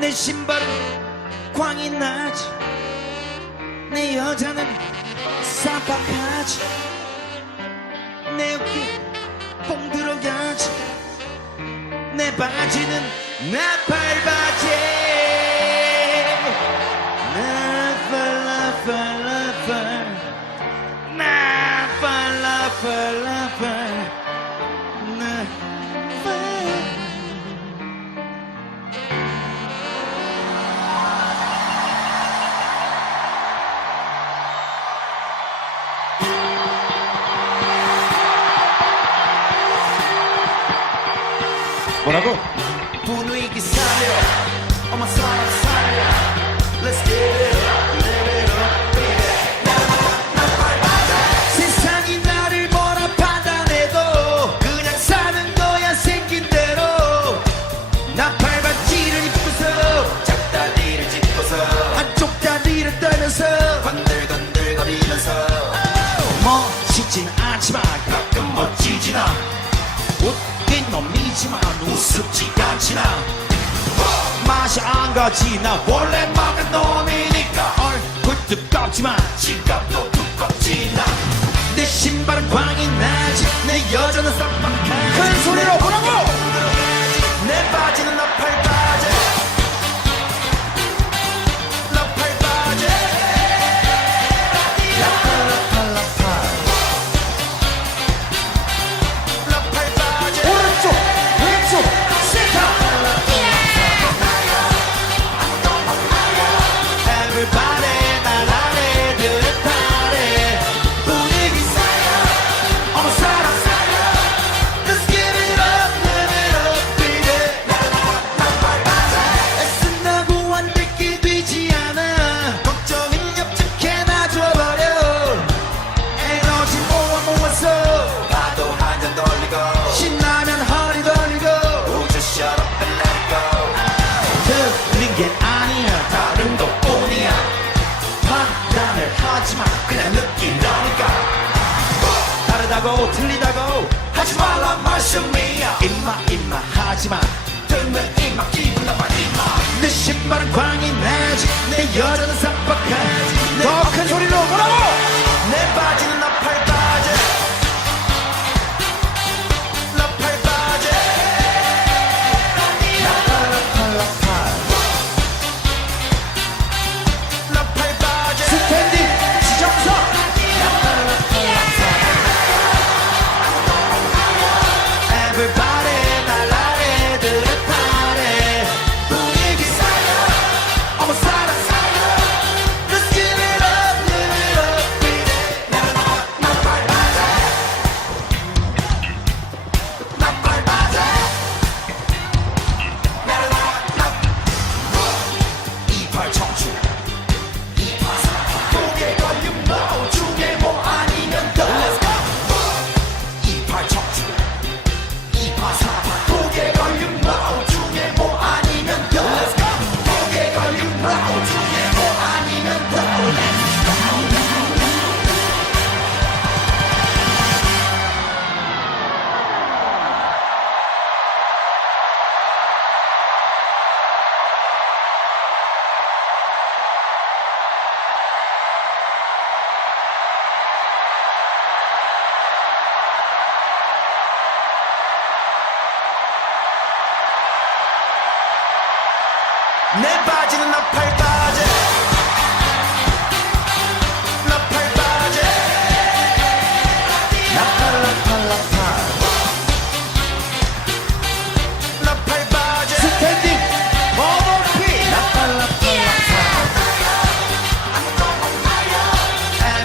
내 신발은 광이 나지. 내 여자는 쌈박하지. 내 어깨 뽕 들어가지. 내 바지는 나팔바지 나팔라팔라팔 나팔라팔라. Bravo. Bunu. Let's get it. 아니지만 우습지 않지나. 맛이 안 가지 나 원래 막은 놈이니까. 얼굴 뜨겁지만 지갑도 두껍지 나내 신발은 광이 나지 내 여자는 싹 맞다고 틀리다고. 하지 말란 말씀이야. 임마 임마 하지마. 들면 임마 기분 나빠 임마. 내 신발은 광이 나지 내 여자는 삭박해.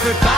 everybody